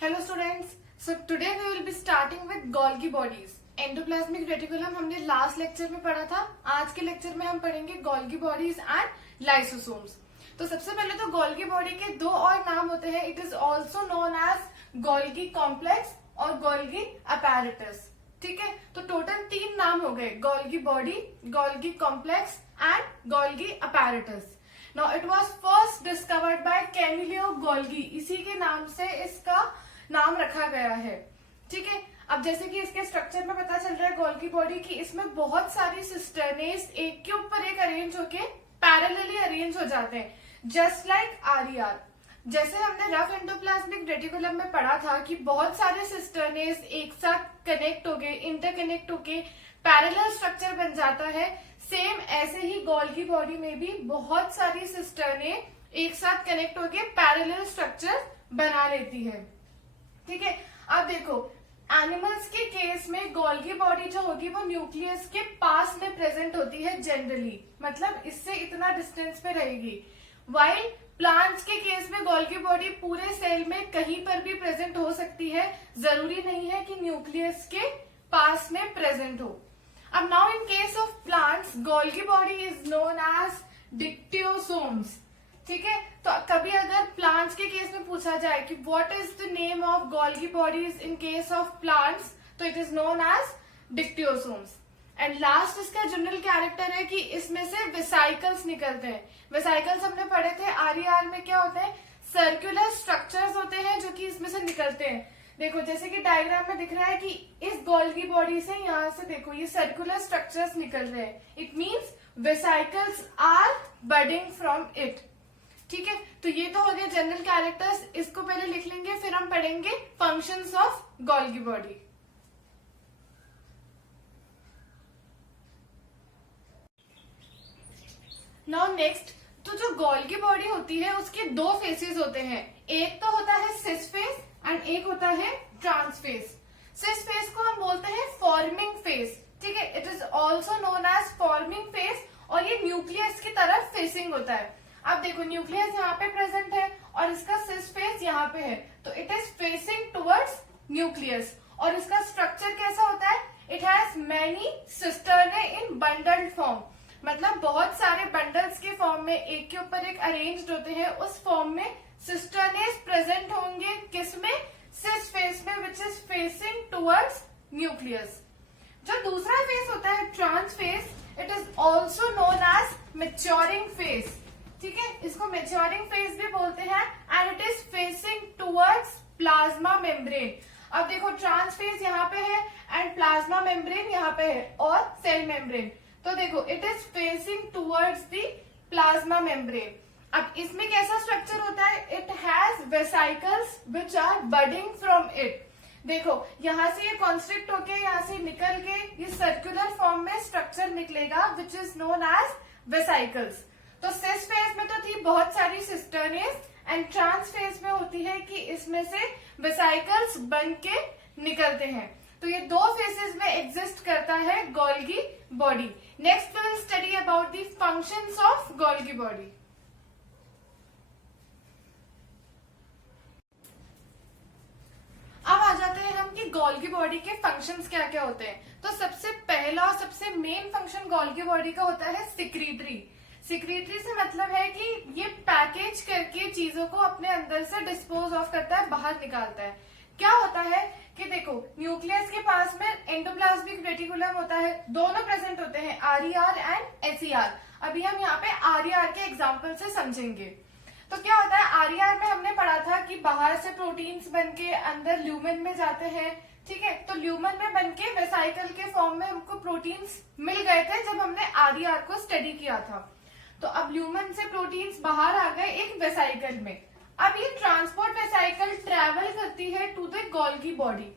Hello students, so today we will be starting with Golgi bodies. Endoplasmic reticulum हमने last lecture में पढ़ा था। आज के लेक्चर में हम पढ़ेंगे गोल्गी बॉडीज एंड लाइसोसोम्स। तो सबसे पहले तो गोल्गी बॉडी के दो और नाम होते हैं। It is also known as Golgi complex और गोल्गी अपैरेटस। ठीक है, तो टोटल 3 नाम हो गए, Golgi body, Golgi complex and Golgi apparatus. Now it was first discovered by Camillo Golgi. इसी के नाम से इसका नाम रखा गया है। ठीक है, अब जैसे कि इसके स्ट्रक्चर में पता चल रहा है गोल्गी बॉडी की, इसमें बहुत सारी सिस्टर्नेस एक के ऊपर एक अरेंज होके पैरेलली अरेंज हो जाते हैं, जस्ट लाइक आरईआर। जैसे हमने रफ एंडोप्लाज्मिक रेटिकुलम में पढ़ा था कि बहुत सारे सिस्टर्नेस एक साथ कनेक्ट हो गए, इंटरकनेक्ट होके पैरेलल स्ट्रक्चर बन जाता है। सेम ऐसे ही गोल्गी बॉडी में भी बहुत सारी सिस्टर्ने एक साथ कनेक्ट होके पैरेलल स्ट्रक्चर बना लेती है। ठीक है, अब देखो एनिमल्स के केस में गोल्गी बॉडी जो होगी वो न्यूक्लियस के पास में प्रेजेंट होती है जनरली, मतलब इससे इतना डिस्टेंस पे रहेगी। वाइल प्लांट्स के केस में गोल्गी बॉडी पूरे सेल में कहीं पर भी प्रेजेंट हो सकती है, जरूरी नहीं है कि न्यूक्लियस के पास में प्रेजेंट हो। अब now in case of plants Golgi body is known as dictyosomes. ठीक है, तो कभी अगर प्लांट्स के केस में पूछा जाए कि what is the name of Golgi bodies in case of plants, तो it is known as dictyosomes. And last इसका जनरल कैरेक्टर है कि इसमें से वेसाइकल्स निकलते हैं। वेसाइकल्स हमने पढ़े थे आरईआर में, क्या होते हैं, सर्कुलर स्ट्रक्चर्स होते हैं जो कि इसमें से निकलते हैं। देखो जैसे कि डायग्राम में दिख रहा है कि इस गोल्गी बॉडी से यहाँ से देखो ये सर्कुलर स्ट्रक्चर्स निकल रहे हैं। It means vesicles are budding from it. ठीक है, तो ये तो हो गया जनरल कैरेक्टर्स। इसको पहले लिख लेंगे, फिर हम पढ़ेंगे functions of Golgi body. Now next, तो जो गोल्गी बॉडी होती है उसके 2 फेसेस होते हैं। एक तो होता है सिस फेस एंड एक होता है ट्रांस फेस। सिस फेस को हम बोलते हैं फॉर्मिंग फेस। ठीक है, it is also known as forming face और ये न्यूक्लियस की तरफ फेसिंग होता है। अब देखो न्यूक्लियस यहाँ पे प्रेजेंट है और इसका सिस फेस यहाँ पे है, तो it is facing towards nucleus. और इसका स्ट्रक्चर कैसा होता है, it has many cisternae in bundled form, मतलब बहुत सारे बंडल्स के फॉर्म में एक के ऊपर एक अरेंज्ड होते हैं। उस फॉर्म में सिस्टर्नेस प्रेजेंट होंगे, किसमें, सिस फेस में, which is facing towards nucleus. जो दूसरा फेस होता है trans face, it is also known as maturing face. ठीक है, इसको मैच्योरिंग फेस भी बोलते हैं and it is facing towards plasma membrane. अब देखो ट्रांस फेस यहाँ पे है एंड प्लाज्मा मेम्ब्रेन यहाँ पे है और सेल मेम्ब्रेन, तो देखो it is facing towards the plasma membrane. अब इसमें कैसा स्ट्रक्चर होता है, it has vesicles which are budding from it. देखो यहाँ से ये कॉन्स्ट्रिक्ट होके यहाँ से निकल के ये सर्कुलर फॉर्म में स्ट्रक्चर निकलेगा which is known as vesicles. तो सिस फेज में तो थी बहुत सारी सिस्टर्नेस एंड ट्रांस फेज में होती है कि इसमें से वेसाइकल्स बन के निकलते हैं। तो ये 2 फेसेस में एग्जिस्ट करता है Golgi body. Next we will study about the functions of Golgi body. अब आ जाते हैं हम कि गोल्गी बॉडी के फंक्शंस क्या क्या होते हैं। तो सबसे पहला और सबसे मेन फंक्शन गोल्गी बॉडी का होता है सिक्रीटरी। सिक्रीटरी से मतलब है कि ये पैकेज करके चीजों को अपने अंदर से डिस्पोज ऑफ करता है, बाहर निकालता है। क्या होता है कि देखो न्यूक्लियस के पास में एंडोप्लाज्मिक रेटिकुलम होता है, दोनों प्रेजेंट होते हैं आरईआर एंड एसईआर। अभी हम यहाँ पे आरईआर के एग्जांपल से समझेंगे। तो क्या होता है, आरईआर में हमने पढ़ा था कि बाहर से प्रोटीन्स बन के अंदर ल्यूमेन में जाते हैं। ठीक है, तो ल्यूमेन में बन के वेसाइकल के फॉर्म में हमको प्रोटीन्स मिल गए थे जब हमने आरईआर को स्टडी किया था। तो अब ल्यूमेन से प्रोटीन्स बाहर आ गए एक वेसाइकल में। अब ये ट्रांसपोर्ट वेसाइकल ट्रेवल करती है टू द गोल्गी बॉडी।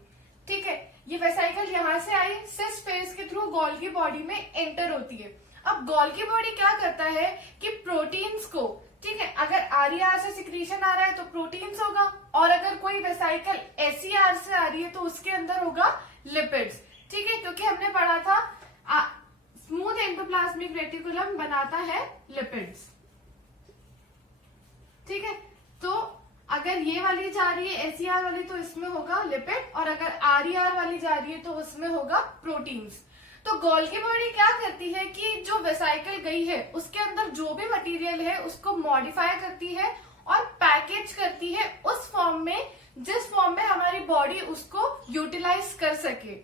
ठीक है, ये वेसाइकल यहाँ से आई, सिस फेस के थ्रू गोल्गी बॉडी में एंटर होती है। अब गोल्गी बॉडी क्या करता है कि प्रोटीन्स को, ठीक है, अगर आरईआर से सिक्रीशन आ रहा है तो प्रोटीन्स होगा, और अगर कोई वेसाइकल एसईआर से आ रही है तो उसके अंदर होगा लिपिड्स। ठीक है, क्योंकि हमने पढ़ा था स्मूथ एंडोप्लाज्मिक रेटिकुलम बनाता है लिपिड्स। ठीक है, तो अगर ये वाली जा रही है SER वाली तो इसमें होगा लिपिड, और अगर RER वाली जा रही है तो उसमें होगा प्रोटीन्स। तो गोल्गी बॉडी क्या करती है कि जो वेसाइकल गई है उसके अंदर जो भी मटेरियल है उसको मॉडिफाई करती है और पैकेज करती है उस फॉर्म में जिस फॉर्म में हमारी बॉडी उसको यूटिलाइज कर सके।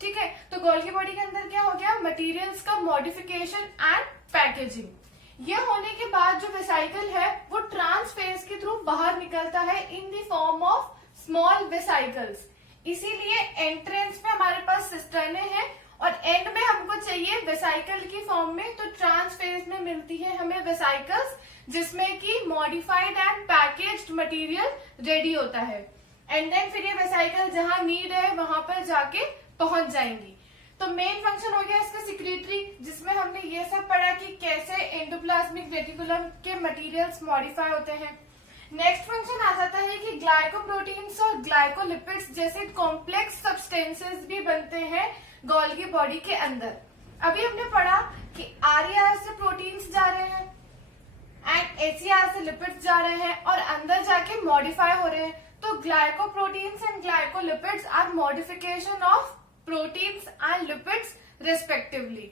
ठीक है, तो गोल्गी बॉडी के अंदर क्या हो गया, मटेरियल्स का मॉडिफिकेशन एंड पैकेजिंग। ये होने के बाद जो वेसाइकल है वो ट्रांसफेज के थ्रू बाहर निकलता है in the form of small vesicles. इसीलिए एंट्रेंस में हमारे पास सिस्टर्ने है और एंड में हमको चाहिए वेसाइकल की फॉर्म में, तो ट्रांसफेज में मिलती है हमें वेसाइकल्स जिसमें कि modified and packaged material ready होता है। एंड देन फिर ये वेसाइकल जहां नीड है वहां पर जाके पहुंच जाएंगी। तो मेन फंक्शन हो गया इसका सिक्रीटरी, जिसमें हमने ये सब पढ़ा कि कैसे एंडोप्लाज्मिक रेटिकुलम के मटेरियल्स मॉडिफाई होते हैं। नेक्स्ट फंक्शन आ जाता है कि ग्लाइकोप्रोटीन्स और ग्लाइकोलिपिड्स जैसे कॉम्प्लेक्स सब्सटेंसेस भी बनते हैं गोल्गी बॉडी के अंदर। अभी हमने पढ़ा कि RER से प्रोटीन्स जा रहे हैं एंड SER से लिपिड्स जा रहे हैं और अंदर जाके मॉडिफाई हो रहे हैं। तो glycoproteins and glycolipids are modification of proteins and lipids respectively.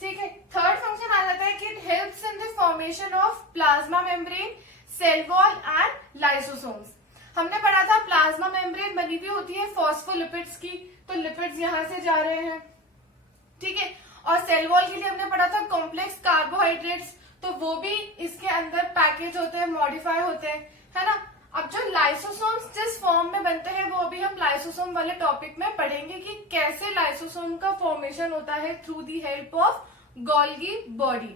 ठीक है, थर्ड फंक्शन आ जाता है कि it helps in the formation of plasma membrane, cell wall and lysosomes. हमने पढ़ा था प्लाज्मा मेम्ब्रेन बनी हुई होती है फॉस्फोलिपिड्स की, तो लिपिड्स यहां से जा रहे हैं। ठीक है, और सेल वॉल के लिए हमने पढ़ा था कॉम्प्लेक्स कार्बोहाइड्रेट्स, तो वो भी इसके अंदर पैकेज होते हैं, मॉडिफाई होते हैं, है ना। अब जो लाइसोसोम्स जिस फॉर्म में बनते हैं वो अभी हम लाइसोसोम वाले टॉपिक में पढ़ेंगे कि कैसे लाइसोसोम का फॉर्मेशन होता है through the help of Golgi body.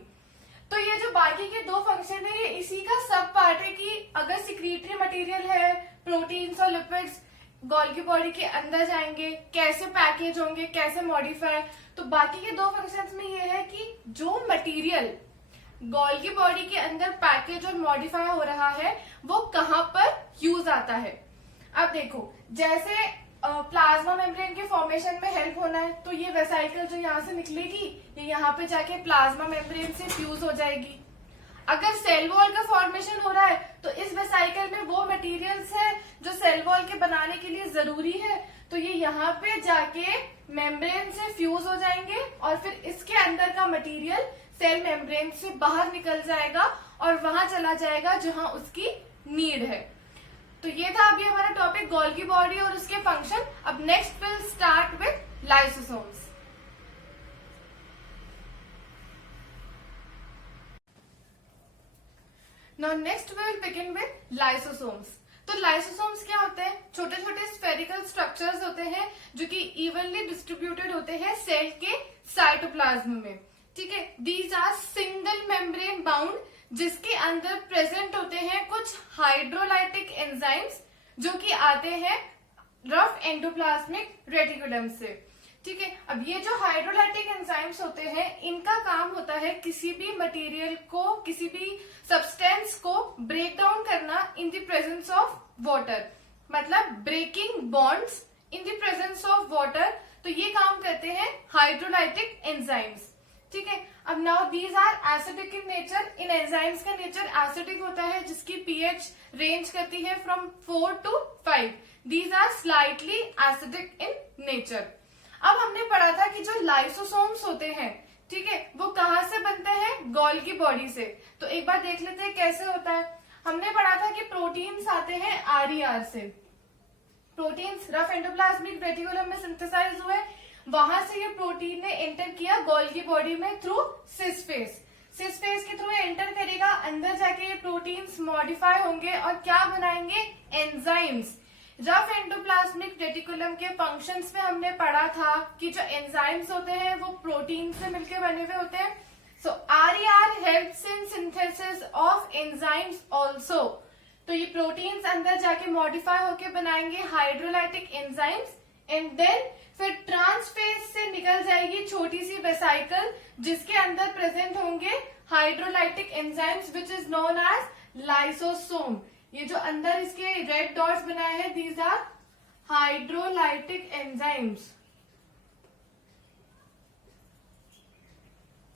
तो ये जो बाकी के दो फंक्शन है ये इसी का सब पार्ट है कि अगर सिक्रीटरी मटेरियल है, प्रोटीन्स और लिपिड्स गोल्गी बॉडी के अंदर जाएंगे, कैसे पैकेज होंगे, कैसे मॉडिफाई। तो बाकी के दो फंक्शंस में ये है कि जो मटेरियल गोल्गी बॉडी के अंदर पैकेज और मॉडिफाई हो रहा है वो कहाँ पर यूज आता है। अब देखो, जैसे प्लाज्मा मेम्ब्रेन के फॉर्मेशन में हेल्प होना है तो ये वेसाइकल जो यहाँ से निकलेगी ये यहाँ पे जाके प्लाज्मा मेम्ब्रेन से फ्यूज हो जाएगी। अगर सेल वॉल का फॉर्मेशन हो रहा है तो इस वेसाइकल में वो मटेरियल्स है जो सेल वॉल के बनाने के लिए जरूरी है, तो ये यहाँ पे जाके मेम्ब्रेन से फ्यूज हो जाएंगे और फिर इसके अंदर का मटेरियल सेल मेम्ब्रेन से बाहर निकल जाएगा और वहां चला जाएगा जहां उसकी नीड है। तो ये था अभी हमारा टॉपिक गोल्गी बॉडी और उसके फंक्शन। अब next will start with lysosomes. Now next we will begin with lysosomes. तो लाइसोसोम्स क्या होते हैं, छोटे छोटे स्फेरिकल स्ट्रक्चर्स होते हैं जो कि इवनली डिस्ट्रीब्यूटेड होते हैं सेल के साइटोप्लाज्म में। ठीक है, these are single membrane bound जिसके अंदर प्रेजेंट होते हैं कुछ हाइड्रोलाइटिक एंजाइम्स जो कि आते हैं रफ एंडोप्लाज्मिक रेटिकुलम से। ठीक है, अब ये जो हाइड्रोलाइटिक एंजाइम्स होते हैं इनका काम होता है किसी भी मटेरियल को, किसी भी सब्सटेंस को ब्रेक डाउन करना in the presence of water, मतलब breaking bonds in the presence of water. तो ये काम करते हैं हाइड्रोलाइटिक एंजाइम्स। ठीक है, अब now these are acidic in nature. इन एंजाइम्स का नेचर एसिडिक होता है जिसकी pH रेंज करती है from 4 to 5। These are slightly acidic in nature. अब हमने पढ़ा था कि जो लाइसोसोम्स होते हैं, ठीक है, वो कहाँ से बनते हैं, गोल्गी बॉडी से। तो एक बार देख लेते हैं कैसे होता है। हमने पढ़ा था कि प्रोटीन्स आते हैं RER से। प्रोटीन्स रफ एंडोप्लाज्मिक रेटिकुलम में सिंथेसाइज हुए, वहां से ये प्रोटीन ने एंटर किया गोल्गी बॉडी में through cis face. Cis face के थ्रू एंटर करेगा, अंदर जाके ये प्रोटीन्स मॉडिफाई होंगे और क्या बनाएंगे, एंजाइम्स। रफ एंडोप्लाज्मिक रेटिकुलम के फंक्शंस में हमने पढ़ा था कि जो एंजाइम्स होते हैं वो प्रोटीन से मिलकर बने हुए होते हैं। सो RER helps in synthesis of enzymes also. तो ये प्रोटीन्स अंदर जाके मॉडिफाई होके बनाएंगे हाइड्रोलाइटिक एंजाइम्स एंड देन फिर ट्रांसफेज से निकल जाएगी छोटी सी वेसाइकल जिसके अंदर प्रेजेंट होंगे hydrolytic enzymes which is known as lysosome. ये जो अंदर इसके रेड डॉट्स बनाए हैं these are hydrolytic enzymes.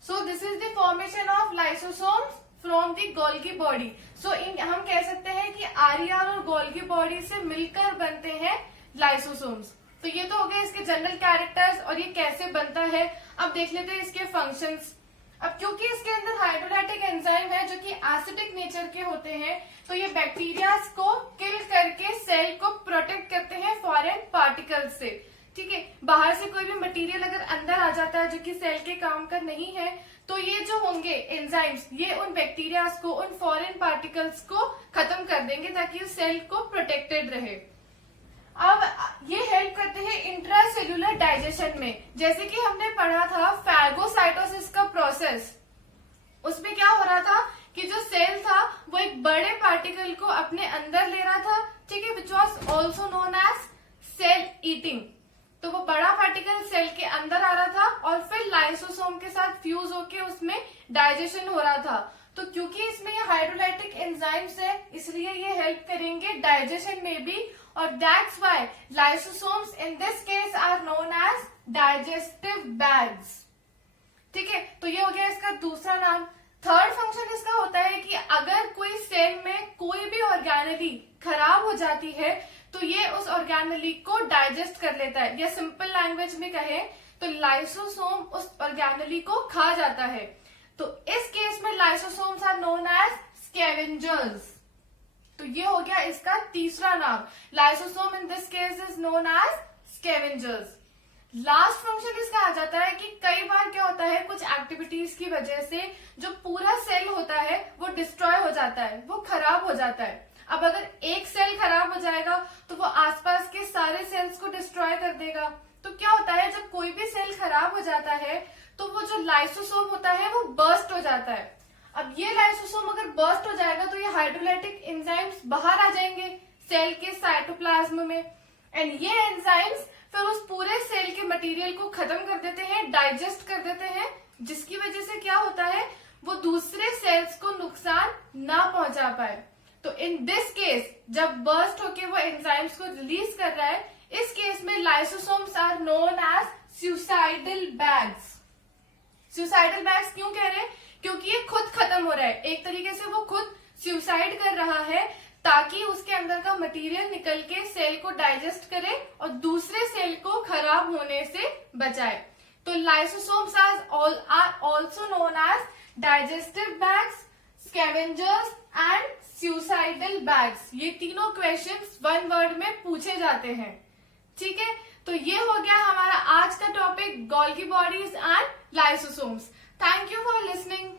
So this is the formation of lysosomes from the Golgi body. So हम कह सकते हैं कि RER और गोल्गी बॉडी से मिलकर बनते हैं लाइसोसोम्स। तो ये तो हो गए इसके जनरल कैरेक्टर्स और ये कैसे बनता है। अब देख लेते हैं इसके फंक्शंस। अब क्योंकि इसके अंदर हाइड्रोलाइटिक एंजाइम है जो कि एसिडिक नेचर के होते हैं, तो ये बैक्टीरिया को किल करके सेल को प्रोटेक्ट करते हैं फॉरेन पार्टिकल्स से। ठीक है, बाहर से कोई भी मटेरियल अगर अंदर आ जाता है जो कि सेल के काम का नहीं है, तो ये जो होंगे एंजाइम्स ये उन बैक्टीरियाज को, उन फॉरेन पार्टिकल्स को खत्म कर देंगे ताकि उस सेल को प्रोटेक्टेड रहे। अब ये हेल्प करते हैं इंट्रासेल्यूलर डाइजेशन में। जैसे कि हमने पढ़ा था फैगोसाइटोसिस का प्रोसेस, उसमें क्या हो रहा था कि जो सेल था वो एक बड़े पार्टिकल को अपने अंदर ले रहा था, ठीक है, which was also known as cell eating. तो वो बड़ा पार्टिकल सेल के अंदर आ रहा था और फिर लाइसोसोम के साथ फ्यूज होके उसमें डाइजेशन हो रहा था। तो क्योंकि इसमें ये हाइड्रोलाइटिक एंजाइम्स है इसलिए ये हेल्प करेंगे डाइजेशन में भी, और that's why lysosomes in this case are known as digestive bags. ठीक है, तो ये हो गया इसका दूसरा नाम। थर्ड फंक्शन इसका होता है कि अगर कोई सेल में कोई भी ऑर्गेनेली खराब हो जाती है तो ये उस ऑर्गेनेली को डाइजेस्ट कर लेता है, या सिंपल लैंग्वेज में कहे तो लाइसोसोम उस ऑर्गेनेली को खा जाता है। तो इस केस में lysosomes are known as scavengers. तो ये हो गया इसका तीसरा नाम। Lysosome in this case is known as scavengers. Last function इसका आ जाता है कि कई बार क्या होता है, कुछ एक्टिविटीज की वजह से जो पूरा सेल होता है वो डिस्ट्रॉय हो जाता है, वो खराब हो जाता है। अब अगर एक सेल खराब हो जाएगा तो वो आसपास के सारे सेल्स को डिस्ट्रॉय कर देगा। तो क्या होता है, जब कोई भी सेल खराब हो जाता है तो वो जो लाइसोसोम होता है वो बर्स्ट हो जाता है। अब ये लाइसोसोम अगर बर्स्ट हो जाएगा तो ये हाइड्रोलाइटिक एंजाइम्स बाहर आ जाएंगे सेल के साइटोप्लाज्म में, एंड ये एंजाइम्स फिर उस पूरे सेल के मटेरियल को खत्म कर देते हैं, डाइजेस्ट कर देते हैं, जिसकी वजह से क्या होता है, वो दूसरे सेल्स को नुकसान ना पहुंचा पाए। तो इन दिस केस जब बर्स्ट होके वो एंजाइम्स को रिलीज कर रहा है, इस केस में lysosomes are known as suicidal bags. Suicidal bags क्यों कह रहे हैं, क्योंकि ये खुद खत्म हो रहा है, एक तरीके से वो खुद सुसाइड कर रहा है ताकि उसके अंदर का मटेरियल निकल के सेल को डाइजेस्ट करे और दूसरे सेल को खराब होने से बचाए। तो lysosomes are also known as digestive bags, scavengers and suicidal bags. ये तीनों क्वेश्चंस वन वर्ड में पूछे जाते हैं। ठीक है, तो ये हो गया हमारा आज का topic, Golgi bodies and lysosomes. Thank you for listening.